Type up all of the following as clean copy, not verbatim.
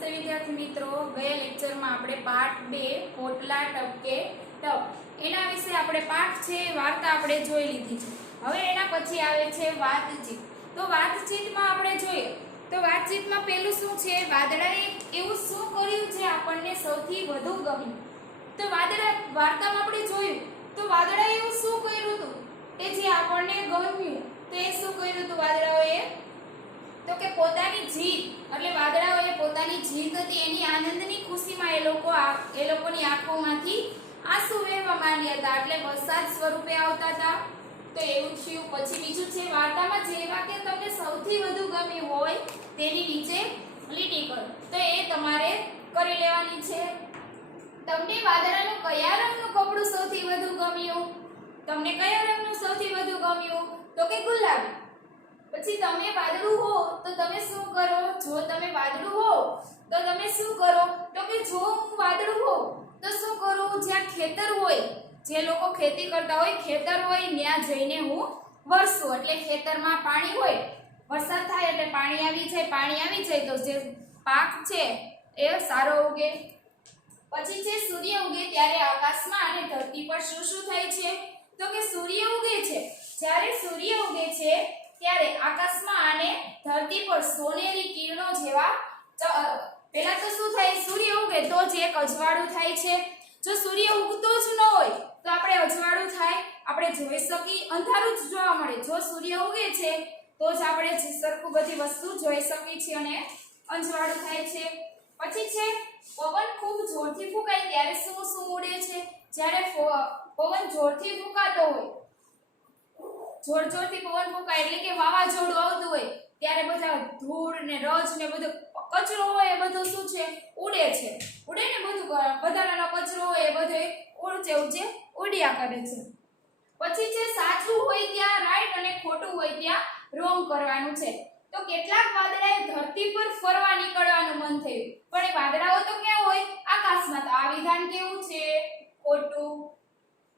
નમસ્તે વિદ્યાર્થી મિત્રો, ગયા લેક્ચરમાં આપણે પાઠ 2 પોટલા ટપકે ટપ એના વિશે આપણે પાઠ છે વાર્તા આપણે જોઈ લીધી છે। હવે એના પછી આવે છે વાતચીત। તો વાતચીતમાં આપણે જોઈએ તો વાતચીતમાં પહેલું શું છે, વાદળાએ એવું શું કર્યું જે આપણને સૌથી વધુ ગમ્યું। તો વાદળા વાર્તામાં આપણે જોયું તો વાદળાએ એવું શું કર્યું હતું કે જે આપણને ગમ્યું। તો એ શું કર્યું હતું વાદળાઓએ, તો કે પોતાની જીત, એટલે વાદળાઓએ પોતાની જીત હતી એની આનંદની ખુશીમાં એ લોકોની આંખોમાંથી આંસુ વહેવા માંડ્યા હતા, એટલે વરસાદ સ્વરૂપે આવતા હતા। તો એવું થયું। પછી બીજું છે, વાર્તામાં જે વાક્ય તમને સૌથી વધુ ગમ્યું હોય તેની નીચે લીટી કરો। તો એ તમારે કરી લેવાની છે। તમને વાદળાનું કયા રંગનું કપડું સૌથી વધુ ગમ્યું? તમને કયા રંગનું સૌથી વધુ ગમ્યું? તો કે ગુલાબી। પછી તમે વાદળું હો તો તમે શું કરો? જો તમે વાદળું હો તો તમે શું કરો? તો કે જો હું વાદળું હો તો શું કરું? જ્યાં ખેતર હોય, જે લોકો ખેતી કરતા હોય, ખેતર હોય ત્યાં જઈને હું વરસું, એટલે ખેતરમાં પાણી હોય, વરસાદ થાય એટલે પાણી આવી જાય તો જે પાક છે એ સારો ઉગે। પછી છે સૂર્ય ઉગે ત્યારે આકાશમાં અને ધરતી પર શું શું થાય છે? તો કે સૂર્ય ઉગે છે, જ્યારે સૂર્ય ઉગે છે ત્યારે આકાશમાં અને ધરતી પર સોનેરી કિરણો જેવા પહેલા તો શું થાય, સૂર્ય ઉગે તો જ એક અજવાળું થાય છે। જો સૂર્ય ઉગતો જ ન હોય તો આપણે અજવાળું થાય, આપણે જોઈ શકી, અંધારું જ જોવા મળે। જો સૂર્ય ઉગે છે તો જ આપણે સરખું બધી વસ્તુ જોઈ શકી છીએ અને અંજવાળું થાય છે। પછી છે પવન ખૂબ જોરથી ફૂંકાય ત્યારે શું શું ઉડે છે? જ્યારે પવન જોરથી ફૂંકાતો હોય, જોરથી પવન ફૂંકાય એટલે કે વાવાઝોડું આવતું હોય ત્યારે બધા ધૂળ ને રજ ને બધો કચરો હોય એ બધું શું છે, ઉડે છે, ઉડે ને બધું વધારાનો કચરો હોય એ બધો ઉડે ઉડ્યા કરે છે। પછી છે સાચું હોય ત્યાં રાઈટ અને ખોટું હોય ત્યાં રોંગ કરવાનું છે। તો કેટલાક વાદળાએ ધરતી પર ફરવા નીકળવાનું મન થયું, પણ એ વાદળાઓ તો ક્યાં હોય? આકાશમાં। તો આ વિધાન કેવું છે? ખોટું।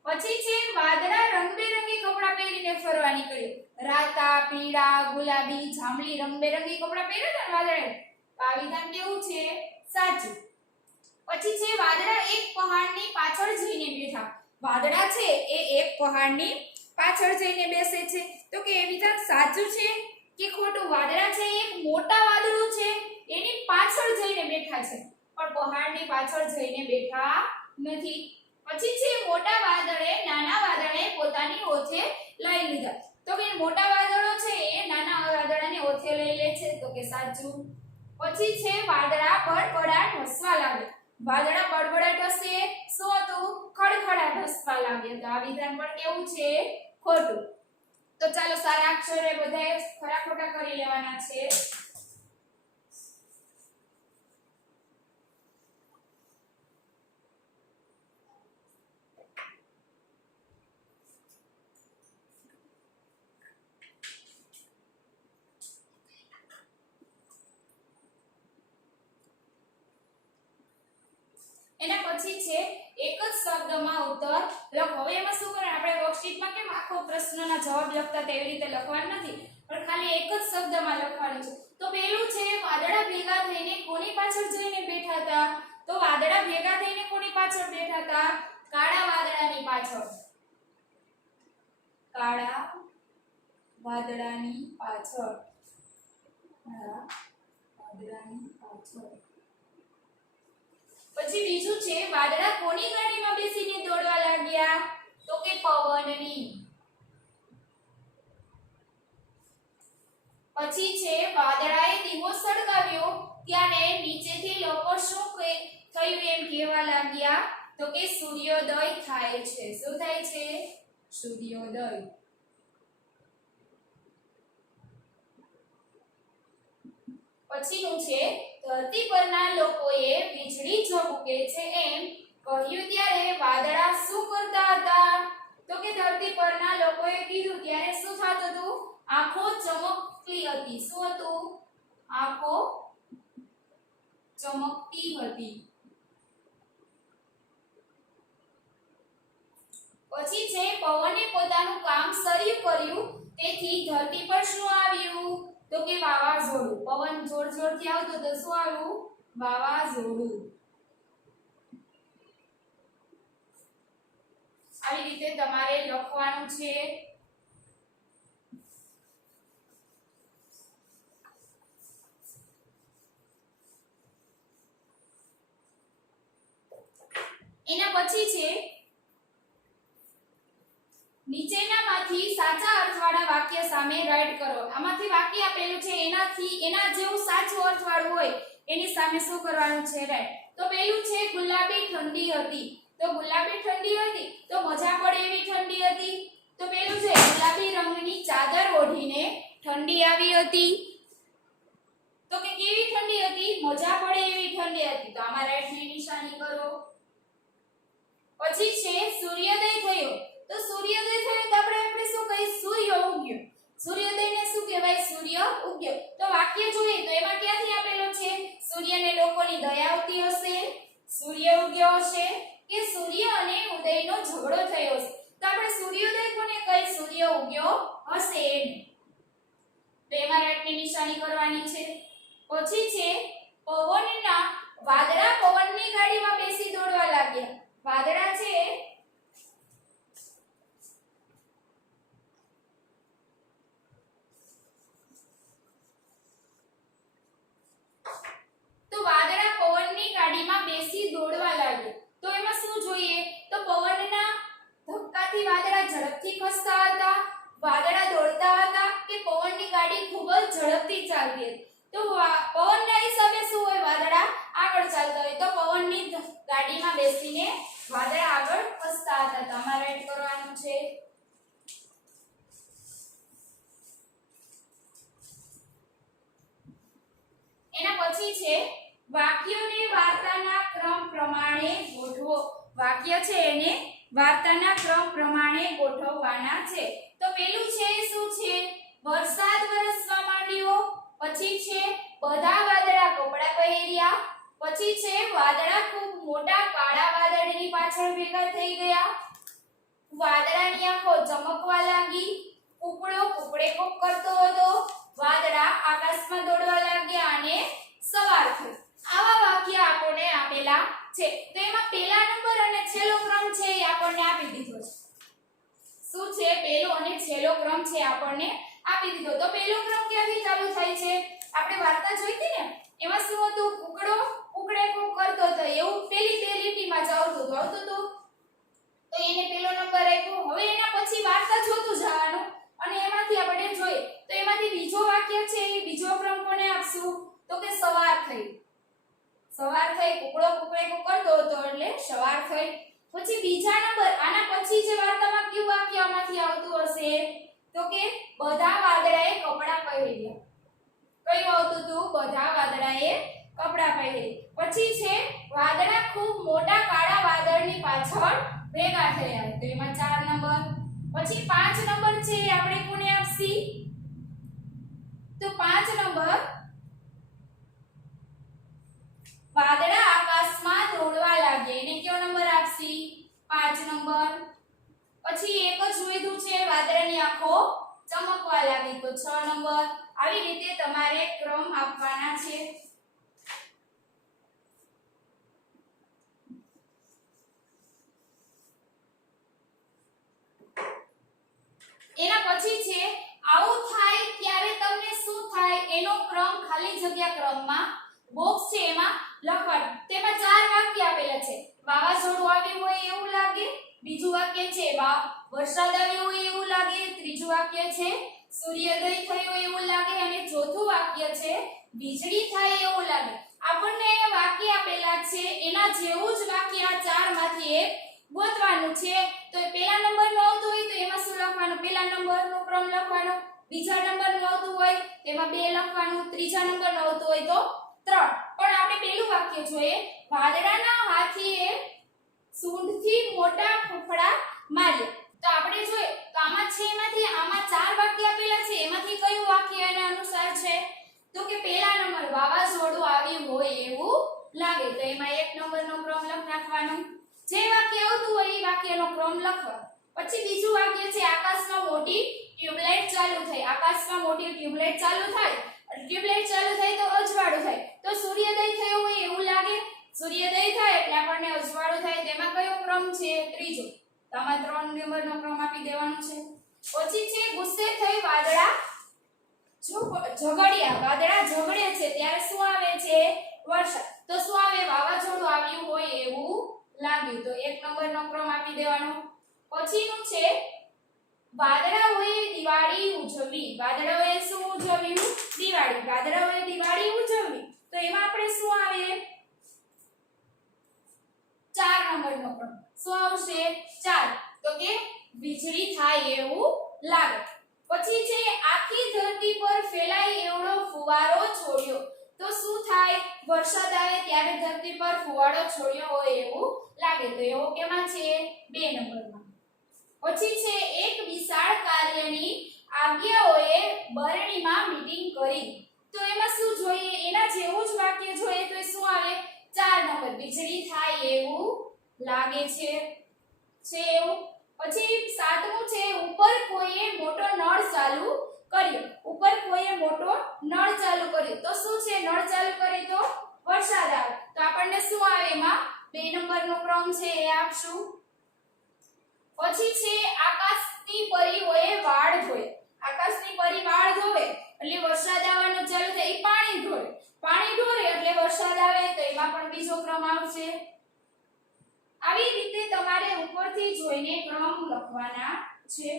પછી છે વાદળા રંગબેરંગી કપડાં પહેરીને ફરવા નીકળ્યું, રાતા, પીળા, ગુલાબી, જાંબલી રંગબેરંગી કપડાં પહેર્યા હતા વાદળાએ, તો આ વિધાન કેવું છે? સાચું। પછી છે વાદળા એક પહાડની પાછળ જઈને બેઠા, વાદળા છે એ એક પહાડની પાછળ જઈને બેસે છે, તો કે એ વિધાન સાચું છે કે ખોટું? વાદળા છે એક મોટા વાદળું છે એની પાછળ જઈને બેઠા છે, પણ પહાડની પાછળ જઈને બેઠા નથી। પછી છે મોટા વાદળે નાના વાદળને પોતાની ઓથે લઈ લીધા, તો કે મોટા વાદળો છે એ નાના વાદળાને ઓથે લઈ લે છે, તો કે સાચું। પછી છે વાદળા બળબડાટ હસવા લાગ્યા, વાદળા બળબડાટ હસે શું હતું? ખડખડાટ હસવા લાગ્યા, તો આ વિધાન પણ કેવું છે? ખોટું। તો ચાલો સારા અક્ષરે બધાએ ખરા ખોટા કરી લેવાના છે। એના પછી છે એક જ શબ્દમાં ઉત્તર લખો। હવે એમાં શું કરવાનું, આપણે વર્કશીટમાં કેમ આખો પ્રશ્નના જવાબ લખતા તેવી રીતે લખવાનું નથી, પણ ખાલી એક જ શબ્દમાં લખવાનું છે। તો પહેલું છે વાદળા ભેગા થઈને કોની પાછળ જઈને બેઠા હતા? તો વાદળા ભેગા થઈને કોની પાછળ બેઠા હતા? કાળા વાદળાની પાછળ, કાળા વાદળાની પાછળ, કાળા વાદળાની પાછળ। પછી બીજું છે વાદળા કોની ગાડીમાં બેસીને દોડવા લાગ્યા? તો કે પવનની। પછી છે વાદળાએ દીવો સળગાવ્યો ત્યારે નીચેથી લોકો શું થયું એમ કહેવા લાગ્યા? તો કે સૂર્યોદય થાય છે। શું થાય છે? સૂર્યોદય। પછીનું છે ધરતી પરના લોકોએ વીજળી ઝબૂકે છે એમ કહ્યું ત્યારે વાદળા શું કરતા હતા? તો કે ધરતી પરના લોકોએ કીધું ત્યારે શું થતું હતું? આંખો ચમકતી હતી। શું હતું? આંખો ચમકતી હતી। પછી છે પવને પોતાનું કામ શરૂ કર્યું તેથી ધરતી પર શું આવ્યું? તો કે કે વાવાઝોડું. પવન જોર જોરથી આવતો તો શું આવ્યું? વાવાઝોડું. આવી રીતે તમારે લખવાનું છે. એના પછી છે નીચેનામાંથી સાચા અર્થવાળા વાક્ય સામે રાઈટ કરો. આમાંથી વાક્ય આપેલું છે એના જેવું સાચું અર્થવાળું હોય એની સામે શું કરવાનું છે? રાઈટ. તો પહેલું છે ગુલાબી ઠંડી હતી. તો ગુલાબી ઠંડી હતી તો મજા પડે એવી ઠંડી હતી. તો પહેલું છે ગુલાબી રંગની ચાદર ઓઢીને ઠંડી આવી હતી. તો કે કેવી ઠંડી હતી? મજા પડે એવી ઠંડી હતી. તો આમાં રાઈટ ની નિશાની કરો. પછી છે સૂર્યોદય થયો. તો સૂર્યોદય થયો તો આપણે શું કહીએ? સૂર્ય ઉગ્યો. સૂર્યોદયને શું કહેવાય? સૂર્ય ઉગ્યો. તો વાક્ય જોઈએ તો એમાં ક્યાંથી આપેલો છે? સૂર્યને લોકોની દયા આવતી હશે, સૂર્ય ઉગ્યો હશે કે સૂર્ય અને ઉદયનો ઝઘડો થયો હશે. તો આપણે સૂર્યોદય કોને કહીએ? સૂર્ય ઉગ્યો હશે. તો એમાં રાઈટની નિશાની કરવાની છે. પછી છે પવનના વાદળા પવનની ગાડીમાં બેસી દોડવા લાગ્યા. વાદળા છે તો વાદળા પવનની ગાડીમાં બેસી દોડવા લાગ્યા. તો એમાં શું જોઈએ? તો પવનના ધક્કાથી વાદળા ઝડપથી ખસતા હતા, વાદળા દોડતા હતા કે પવનની ગાડી ખૂબ જ ઝડપથી ચાલતી હતી. તો પવનના હિસાબે શું હોય? વાદળા આગળ ચાલતા હોય. તો પવનની ગાડીમાં બેસીને વાદળા આગળ ખસતા હતા. તો અમારે રાઈટ કરવાનું છે. એના પછી છે વાક્યોને વાર્તાના ક્રમ પ્રમાણે ગોઠવો. વાક્ય છે એને વાર્તાના ક્રમ પ્રમાણે ગોઠવવાના છે. તો પેલું છે શું છે? વરસાદ વરસવા માંડ્યો. પછી છે બધા વાદળા કપડા પહેર્યા. પછી છે વાદળા ખૂબ મોટા કાળા વાદળની પાછળ ભેગા થઈ ગયા. વાદળાની આંખો ચમકવા લાગી. કુકડો કુકડે કૂક કરતો હતો. વાદળા આકાશમાં દોડવા લાગ્યા અને સવાર થઈ. આવા વાક્ય આપણને આપેલા છે. તો એમાં પહેલા નંબર અને છેલ્લો ક્રમ છે એ આપણને આપી દીધો છે. શું છે? પહેલો અને છેલ્લો ક્રમ છે આપણને આપી દીધો. તો પહેલો ક્રમ ક્યાંથી ચાલુ થાય છે? આપણે વાર્તા જોઈ હતી ને એમાં શું હતું? કુકડો કુકડે કૂક કરતો હતો એવું પહેલી બે લીટીમાં જ આવતું હતું. તો એને પહેલો નંબર આપ્યો. હવે એના પછી વાર્તા જોતું જવાનું અને એમાંથી આપણે જોઈએ તો એમાંથી બીજો વાક્ય છે એ બીજો ક્રમ કોને આપશું? તો કે સવાર થઈ. સવાર થઈ કુકડો કુકડે કૂક કરતો હતો એટલે સવાર થઈ. પછી બીજા નંબર આના પછી જે વાર્તામાં કયું વાક્ય આમાંથી આવતું હશે? તો કે બધા વાદળાએ કપડા પહેર્યા. કયું આવતું હતું? બધા વાદળાએ કપડા પહેર્યા. પછી છે વાદળા ખૂબ મોટા કાળા વાદળની પાછળ ભેગા થયા. તો એમાં 4 નંબર. પછી 5 નંબર છે આપણે કોને આપસી? તો 5 નંબર વાદળા આકાશમાં દોડવા લાગ્યા. એને કયો નંબર આપસી? 5 નંબર. પછી એક જ વધ્યું છે વાદળાની આંખો ચમકવા લાગી. તો 6 નંબર. આવી રીતે તમારે ક્રમ આપવાના છે. એના પછી છે આવું થાય ત્યારે તમને શું થાય એનો ક્રમ ખાલી જગ્યા ક્રમમાં બોક્સ છે એમાં લખવાનું. તેમાં 4 વાક્ય આપેલા છે. વાવાઝોડું આવ્યું હોય એવું લાગે. બીજું વાક્ય છે વરસાદ આવ્યો હોય એવું લાગે. ત્રીજું વાક્ય છે સૂર્યોદય થયો એવું લાગે અને ચોથું વાક્ય છે વીજળી થાય એવું લાગે. આપણને વાક્ય આપેલા છે એના જેવું જ વાક્ય આ 4 માંથી એક ગોતવાનું છે. તો પહેલા નંબરનું આવતું હોય તો એમાં શું લખવાનું? પહેલા નંબરનો ક્રમ લખવાનો. બીજા નંબરનું આવતું હોય તેમાં 2 લખવાનું. ત્રીજા નંબરનું આવતું હોય તો 3. પણ આપણે પહેલું વાક્ય જોઈએ. વાદળાના હાથીએ સૂંઢથી મોટા ફૂફડા માર્યા. તો આપણે જોઈએ તો આમાં છે એમાંથી આમાં 4 વાક્ય આપેલા છે એમાંથી કયું વાક્ય એના અનુસાર છે? તો કે પહેલા નંબર વાવાઝોડું આવ્યું હોય એવું લાગે. તો એમાં 1 નંબરનો ક્રમ લખ નાખવાનો. જે વાક્ય આવતું હોય એ વાક્યનો ક્રમ લખવાનો. પછી બીજું વાક્ય છે આકાશમાં મોટી ટ્યુબલાઇટ ચાલુ થઈ. આકાશમાં મોટી ટ્યુબલાઇટ ચાલુ થાય ટ્યુબલાઇટ ચાલુ થાય તો અજવાળું થાય, તો સૂર્યોદય થયો હોય એવું લાગે? સૂર્યોદય થાય એટલે આપણને અજવાળું થાય. તેમાં કયો ક્રમ છે? ત્રીજો. તો આમાં 3 નંબરનો ક્રમ આપી દેવાનો છે. પછી છે ગુસ્સે થઈ વાદળા ઝઘડ્યા. વાદળા ઝઘડે છે ત્યારે શું આવે છે? વરસાદ. તો શું આવે? વાવાઝોડું આવ્યું હોય એવું લાગ્યું. તો 1 નંબરનો ક્રમ આપી દેવાનો. પછીનું છે વાદળાઓએ દિવાળી ઉજવી. વાદળાઓએ શું ઉજવ્યું? દિવાળી. વાદળાઓએ દિવાળી ઉજવી. તો એમાં આપણે શું આવે? 4 નંબરનો ક્રમ. શું આવશે? 4. તો કે વીજળી થાય એવું લાગે. પછી છે આખી ધરતી પર ફેલાય એવડો ફુવારો છોડ્યો. તો શું થાય? વરસાદ આવે ત્યારે ધરતી પર ફુવારો છોડ્યો હોય એવું લાગે. તો એવો કેમાં છે? 2 નંબરમાં. પછી છે એક વિશાળ કાર્યની આજ્ઞાઓએ બરણીમાં મીટિંગ કરી. તો એમાં શું જોઈએ? એના જેવું જ વાક્ય જોઈએ તો શું આવે? 4 નંબર. વીજળી થાય એવું લાગે છે એવું. પછી 7મું છે ઉપર કોઈએ મોટો નળ ચાલુ કર્યો. ઉપર કોઈએ મોટો નળ ચાલુ કર્યો. તો શું છે? નળ ચાલુ કરે તો વરસાદ આવે. તો આપણને શું આવે? એમાં 2 નંબરનો ક્રમ છે એ આપશું. પછી છે આકાશની પરીઓએ વાળ ધોય. આકાશની પરી વાળ ધોવે એટલે વરસાદ આવવાનું ચાલુ થાય. પાણી ઢોળે. પાણી ઢોળે એટલે વરસાદ આવે. તો એમાં પણ બીજો ક્રમ આવશે. આવી રીતે તમારે ઉપરથી જોઈને ક્રમ લખવાના છે.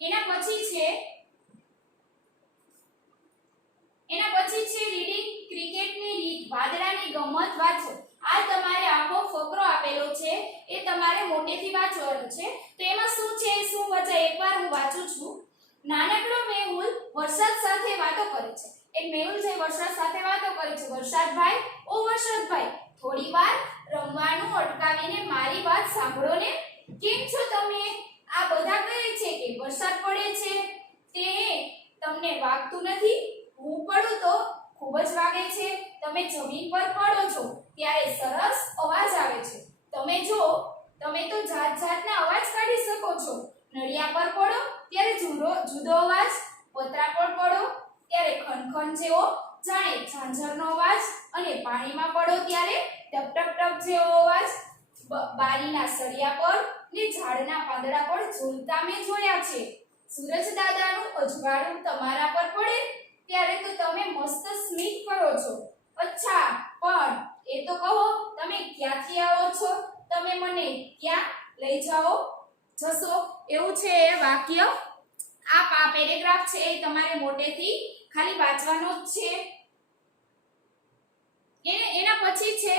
એના પછી છે રીડિંગ ક્રિકેટની રીત. વાદળાની ગમત વાંચો. આ તમારે આખો ફકરો આપેલો છે એ તમારે મોટેથી વાંચવાનો છે. તો એમાં શું છે શું વચાય એકવાર હું વાંચું છું. નાનકડો મેહુલ વરસાદ સાથે વાતો કરે છે. એક મેહુલ છે વરસાદ સાથે વાતો કરે છે. વરસાદભાઈ, ઓ વરસાદભાઈ, થોડીવાર રમવાનું અટકાવીને મારી વાત સાંભળો ને. કેમ છો તમે? આ બધા કહે છે કે વરસાદ પડે છે તે તમને વાગતું નથી. હું પડું તો ખૂબ જ વાગે છે. તમે જમીન પર પડો છો ત્યારે સરસ અવાજ આવે છે. તમે તો જાત જાતના અવાજ કાઢી શકો છો. નળિયા પર પડો ત્યારે જુદો અવાજ. પતરા પર પડો ત્યારે ખનખન જેવો જાણે ઝાંઝરનો અવાજ. અને પાણીમાં પડો ત્યારે ટપ ટપ ટપ જેવો અવાજ. બારીના સળિયા પર ને ઝાડના પાંદડા પર ઝૂલતા મેં જોયા છે. સૂરજ દાદાનું અજવાળું તમારા પર પડે ત્યારે તો તમે મસ્ત સ્મિત કરો છો. અચ્છા, પણ એ તો કહો તમે ક્યાંથી આવો છો? તમે મને ક્યાં લઈ જશો? એવું છે એ વાક્ય. આ પેરેગ્રાફ છે એ તમારે મોટેથી ખાલી વાંચવાનો જ છે. એના પછી છે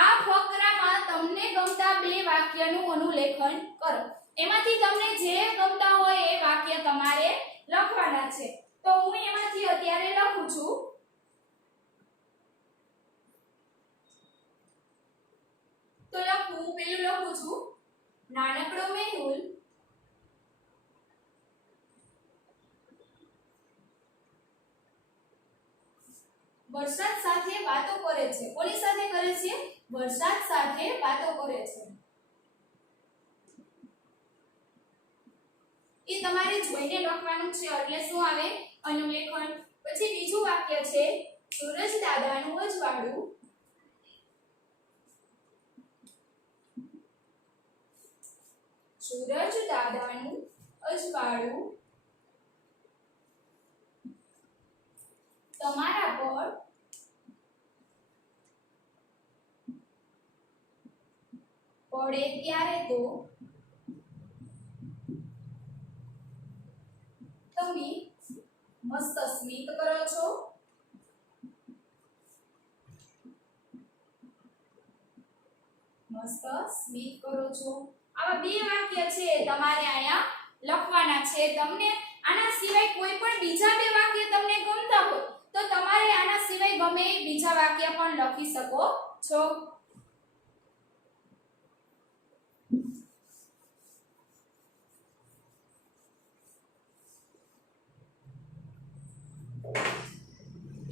આ ફકરામાં તમને ગમતા 2 વાક્યનું અનુલેખન કરો. એમાંથી તમને જે ગમતા હોય એ વાક્ય તમારે લખવાના છે. તો હું એમાંથી અત્યારે લખું છું. તો પેલું લખું છું. નાનકડો મેહુલ વરસાદ સાથે વાતો કરે છે. કોની સાથે કરે છે? વરસાદ સાથે વાતો કરે છે. એ તમારે જોઈને લખવાનું છે એટલે શું આવે? અનુલેખન. પછી બીજું વાક્ય છે સૂરજ દાદાનું અજવાળું તમારા પર પડે ત્યારે તો તમે મસ્ત સ્મિત કરો છો. આવા 2 વાક્ય છે તમારે અહીંયા લખવાના છે. તમને આના સિવાય કોઈ પણ બીજા 2 વાક્ય તમને ગમતા હોય તો તમારે આના સિવાય ગમે બીજા વાક્ય પણ લખી શકો છો.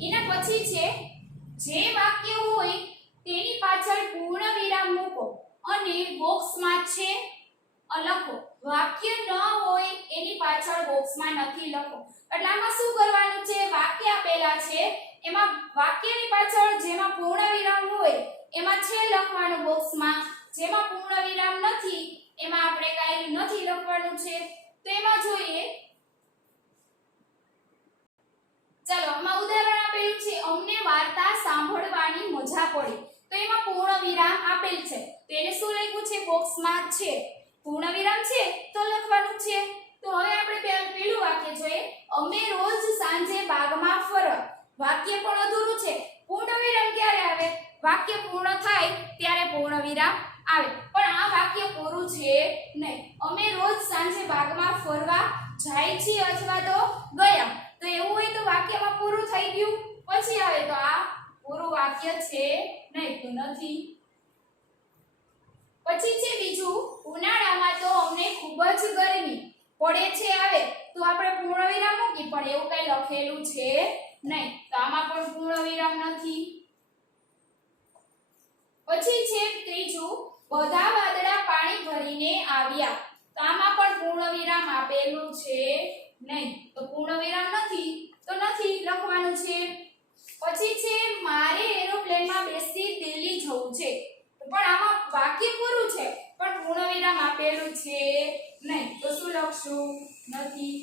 એના પછી છે જે વાક્ય હોય તેની પાછળ પૂર્ણ વિરામ મૂકો અને બોક્સમાં છે લખો. વાક્ય ન હોય એની પાછળ બોક્સમાં નથી લખો. એટલે આમાં શું કરવાનું છે? વાક્ય આપેલા છે એમાં વાક્યની પાછળ જેમાં પૂર્ણ વિરામ હોય એમાં છે લખવાનું બોક્સમાં, જેમાં પૂર્ણ વિરામ નથી એમાં આપણે કાંઈ નથી લખવાનું છે. તો એમાં જોઈએ, ચાલો આમાં ઉદાહરણ આપેલું છે, અમને વાર્તા સાંભળવાની મજા પડી. તો એમાં પૂર્ણ વિરામ આપેલ છે તો એને શું લખ્યું છે? બોક્સમાં છે. પૂર્ણ વિરામ છે તો લખવાનું છે. તો હવે આપણે પેલું વાક્ય જોઈએ, અમે રોજ સાંજે બાગમાં ફરવા. વાક્ય પણ અધૂરું છે. પૂર્ણ વિરામ ક્યારે આવે? વાક્ય પૂર્ણ થાય ત્યારે પૂર્ણ વિરામ આવે. પણ આ વાક્ય પૂરું છે નહીં. અમે રોજ સાંજે બાગમાં ફરવા જાય છીએ અથવા તો ગયા. તો એવું હોય તો વાક્યમાં પૂરું થઈ ગયું પછી આવે તો આ પૂરું વાક્ય છે નહીં, તો નથી. પછી છે બીજું, ઉનાળામાં તો અમને ખૂબ જ ગરમી પડે છે આવે. તો આપણે પૂર્ણ વિરામ મૂકી પણ એવું કઈ લખેલું છે નહીં, તો આમાં પણ પૂર્ણ વિરામ નથી. પછી છે ત્રીજું, બધા વાદળા પાણી ભરીને આવ્યા. તો આમાં પણ પૂર્ણ વિરામ આપેલું છે નહીં, તો પૂર્ણ વિરામ નથી તો નથી લખવાનું છે. પછી છે મારે એરોપ્લેનમાં બેસી દિલ્હી જવું છે. પણ આમાં વાક્ય પૂરું છે પણ પૂર્ણ વિરામ આપેલું છે નહીં, તો શું લખશું? નથી.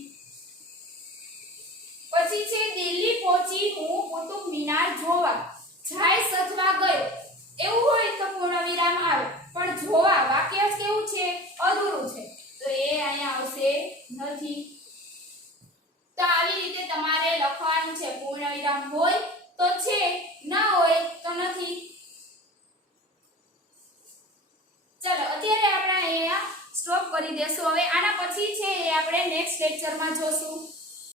પછી છે દિલ્હી પહોંચી હું કુતુબ મિનાર જોવા. જાય અથવા ગયો એવું હોય તો પૂર્ણ વિરામ આવે, પણ જોવા વાક્ય જ કેવું છે? અધૂરું છે, તો એ અહીંયા આવશે નથી. તો આવી રીતે તમારે લખવાનું છે. પૂર્ણ વિરામ હોય તો છે, ના હોય તો નથી. ચલો અત્યારે આપણે અહીંયા સ્ટોપ કરી દેશું. હવે આના પછી છે એ આપણે નેક્સ્ટ લેક્ચરમાં જોશું.